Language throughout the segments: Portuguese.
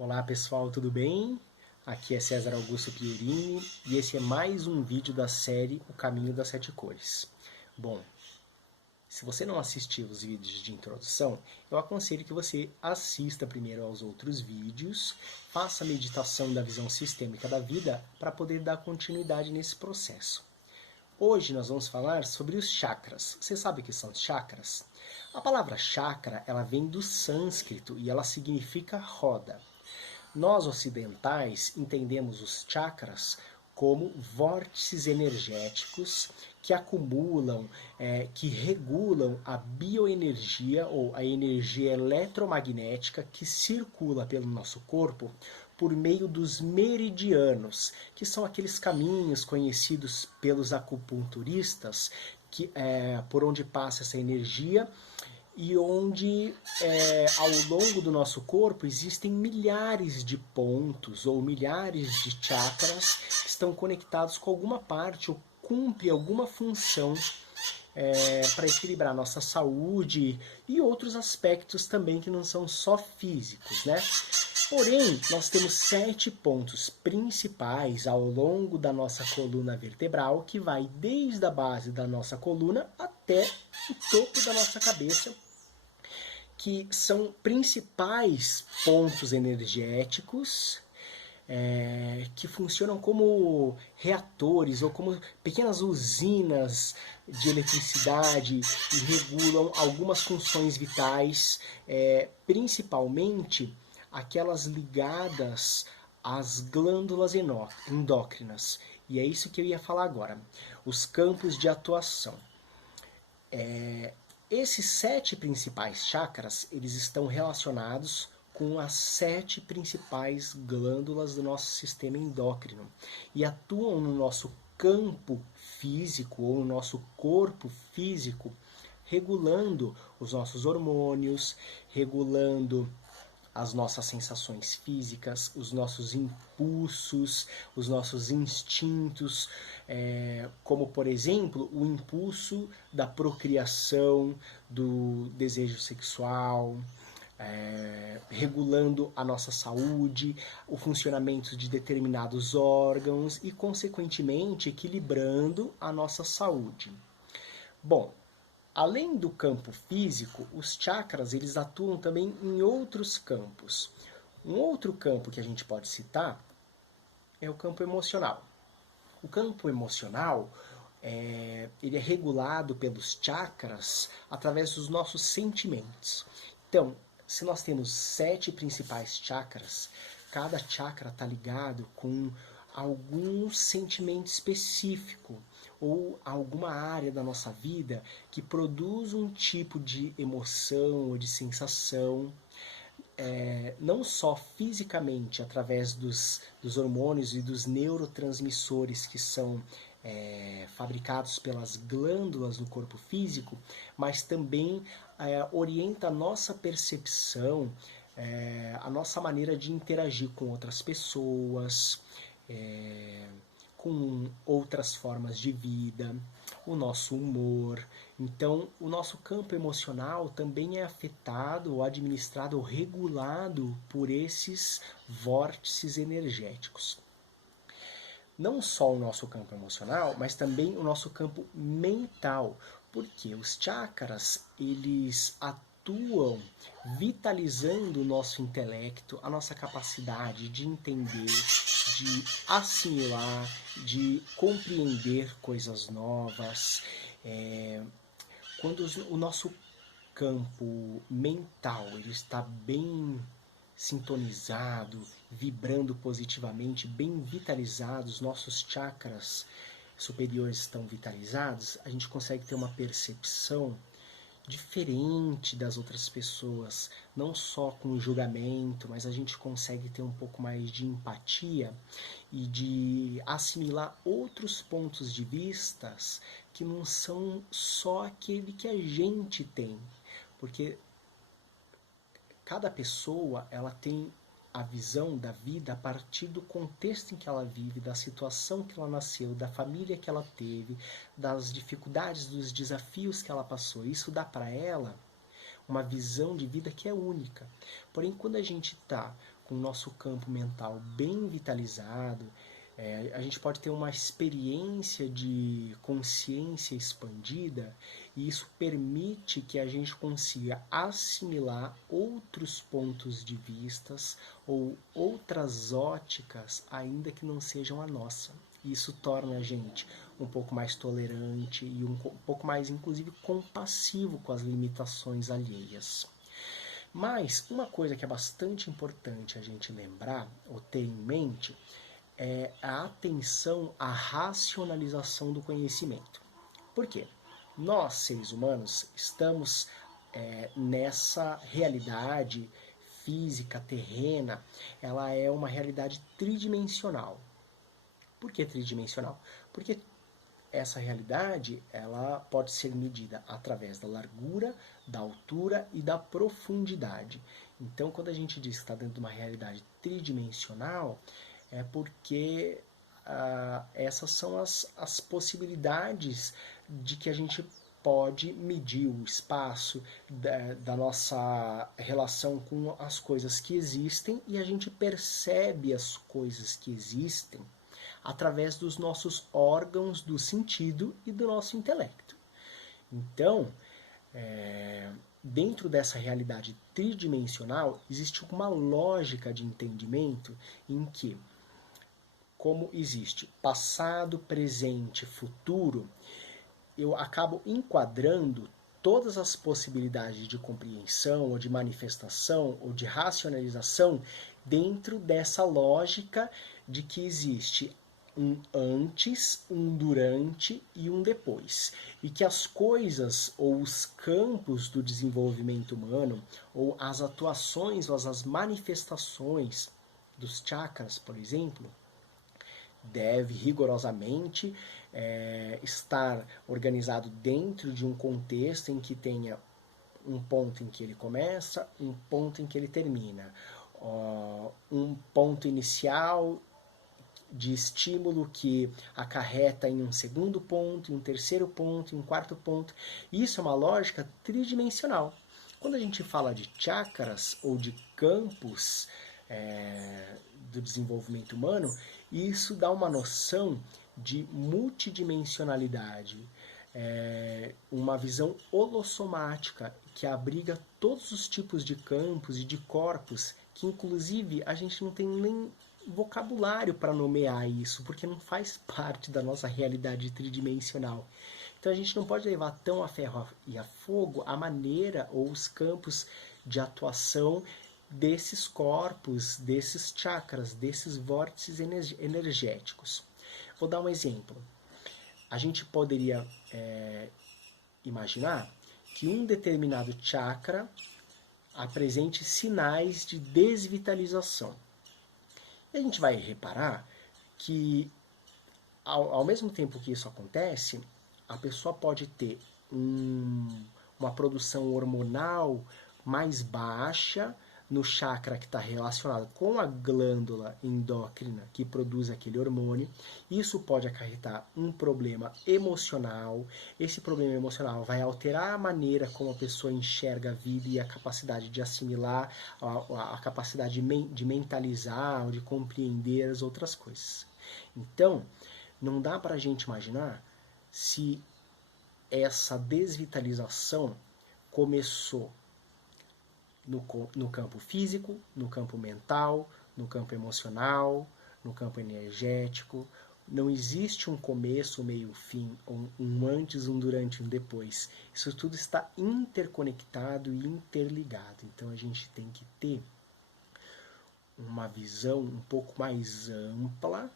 Olá pessoal, tudo bem? Aqui é César Augusto Pierini e esse é mais um vídeo da série O Caminho das Sete Cores. Bom, se você não assistiu os vídeos de introdução, eu aconselho que você assista primeiro aos outros vídeos, faça a meditação da visão sistêmica da vida para poder dar continuidade nesse processo. Hoje nós vamos falar sobre os chakras. Você sabe o que são os chakras? A palavra chakra, ela vem do sânscrito e ela significa roda. Nós ocidentais entendemos os chakras como vórtices energéticos que acumulam, que regulam a bioenergia ou a energia eletromagnética que circula pelo nosso corpo por meio dos meridianos, que são aqueles caminhos conhecidos pelos acupunturistas, por onde passa essa energia e onde ao longo do nosso corpo existem milhares de pontos ou milhares de chakras que estão conectados com alguma parte ou cumpre alguma função para equilibrar nossa saúde e outros aspectos também que não são só físicos, né? Porém, nós temos 7 pontos principais ao longo da nossa coluna vertebral, que vai desde a base da nossa coluna até o topo da nossa cabeça, que são principais pontos energéticos que funcionam como reatores ou como pequenas usinas de eletricidade e regulam algumas funções vitais, principalmente aquelas ligadas às glândulas endócrinas. E é isso que eu ia falar agora. Os campos de atuação. Esses 7 principais chakras, eles estão relacionados com as 7 principais glândulas do nosso sistema endócrino e atuam no nosso campo físico ou no nosso corpo físico, regulando os nossos hormônios, regulando as nossas sensações físicas, os nossos impulsos, os nossos instintos, como por exemplo o impulso da procriação, do desejo sexual, regulando a nossa saúde, o funcionamento de determinados órgãos e, consequentemente, equilibrando a nossa saúde. Bom, além do campo físico, os chakras eles atuam também em outros campos. Um outro campo que a gente pode citar é o campo emocional. O campo emocional ele é regulado pelos chakras através dos nossos sentimentos. Então, se nós temos 7 principais chakras, cada chakra está ligado com algum sentimento específico ou alguma área da nossa vida que produz um tipo de emoção ou de sensação, não só fisicamente através dos hormônios e dos neurotransmissores que são fabricados pelas glândulas no corpo físico, mas também orienta a nossa percepção, a nossa maneira de interagir com outras pessoas, com outras formas de vida, o nosso humor. Então, o nosso campo emocional também é afetado, ou administrado, ou regulado por esses vórtices energéticos. Não só o nosso campo emocional, mas também o nosso campo mental, porque os chakras, eles atuam vitalizando o nosso intelecto, a nossa capacidade de entender, de assimilar, de compreender coisas novas. Quando o nosso campo mental ele está bem sintonizado, vibrando positivamente, bem vitalizados, os nossos chakras superiores estão vitalizados, a gente consegue ter uma percepção diferente das outras pessoas, não só com julgamento, mas a gente consegue ter um pouco mais de empatia e de assimilar outros pontos de vistas que não são só aquele que a gente tem, porque cada pessoa ela tem a visão da vida a partir do contexto em que ela vive, da situação que ela nasceu, da família que ela teve, das dificuldades, dos desafios que ela passou. Isso dá para ela uma visão de vida que é única. Porém, quando a gente está com o nosso campo mental bem vitalizado, a gente pode ter uma experiência de consciência expandida e isso permite que a gente consiga assimilar outros pontos de vistas ou outras óticas, ainda que não sejam a nossa. Isso torna a gente um pouco mais tolerante e um pouco mais, inclusive, compassivo com as limitações alheias. Mas uma coisa que é bastante importante a gente lembrar ou ter em mente é a atenção à racionalização do conhecimento. Por quê? Nós, seres humanos, estamos nessa realidade física, terrena, ela é uma realidade tridimensional. Por que tridimensional? Porque essa realidade ela pode ser medida através da largura, da altura e da profundidade. Então, quando a gente diz que está dentro de uma realidade tridimensional, é porque essas são as possibilidades de que a gente pode medir o espaço da nossa relação com as coisas que existem e a gente percebe as coisas que existem através dos nossos órgãos do sentido e do nosso intelecto. Então, dentro dessa realidade tridimensional, existe uma lógica de entendimento em que, como existe passado, presente, futuro, eu acabo enquadrando todas as possibilidades de compreensão, ou de manifestação, ou de racionalização dentro dessa lógica de que existe um antes, um durante e um depois. E que as coisas ou os campos do desenvolvimento humano, ou as atuações ou as manifestações dos chakras, por exemplo, deve rigorosamente estar organizado dentro de um contexto em que tenha um ponto em que ele começa, um ponto em que ele termina, um ponto inicial de estímulo que acarreta em um segundo ponto, em um terceiro ponto, em um quarto ponto. Isso é uma lógica tridimensional. Quando a gente fala de chakras ou de campos do desenvolvimento humano, isso dá uma noção de multidimensionalidade, uma visão holossomática que abriga todos os tipos de campos e de corpos que inclusive a gente não tem nem vocabulário para nomear isso, porque não faz parte da nossa realidade tridimensional. Então a gente não pode levar tão a ferro e a fogo a maneira ou os campos de atuação desses corpos, desses chakras, desses vórtices energéticos. Vou dar um exemplo. A gente poderia imaginar que um determinado chakra apresente sinais de desvitalização. E a gente vai reparar que, ao mesmo tempo que isso acontece, a pessoa pode ter uma produção hormonal mais baixa no chakra que está relacionado com a glândula endócrina que produz aquele hormônio. Isso pode acarretar um problema emocional. Esse problema emocional vai alterar a maneira como a pessoa enxerga a vida e a capacidade de assimilar, a capacidade de mentalizar ou de compreender as outras coisas. Então, não dá para a gente imaginar se essa desvitalização começou no campo físico, no campo mental, no campo emocional, no campo energético. Não existe um começo, um meio, fim, um antes, um durante, um depois. Isso tudo está interconectado e interligado. Então a gente tem que ter uma visão um pouco mais ampla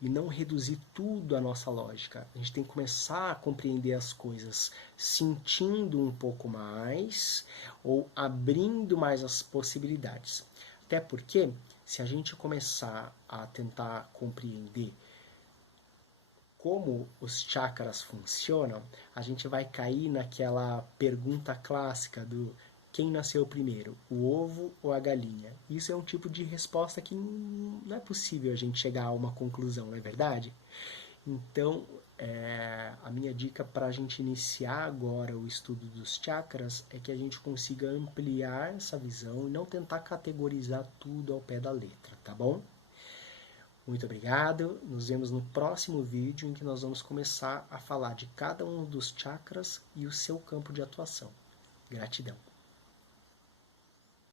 e não reduzir tudo à nossa lógica. A gente tem que começar a compreender as coisas sentindo um pouco mais ou abrindo mais as possibilidades. Até porque, se a gente começar a tentar compreender como os chakras funcionam, a gente vai cair naquela pergunta clássica do quem nasceu primeiro, o ovo ou a galinha? Isso é um tipo de resposta que não é possível a gente chegar a uma conclusão, não é verdade? Então, A minha dica para a gente iniciar agora o estudo dos chakras é que a gente consiga ampliar essa visão e não tentar categorizar tudo ao pé da letra, tá bom? Muito obrigado, nos vemos no próximo vídeo em que nós vamos começar a falar de cada um dos chakras e o seu campo de atuação. Gratidão.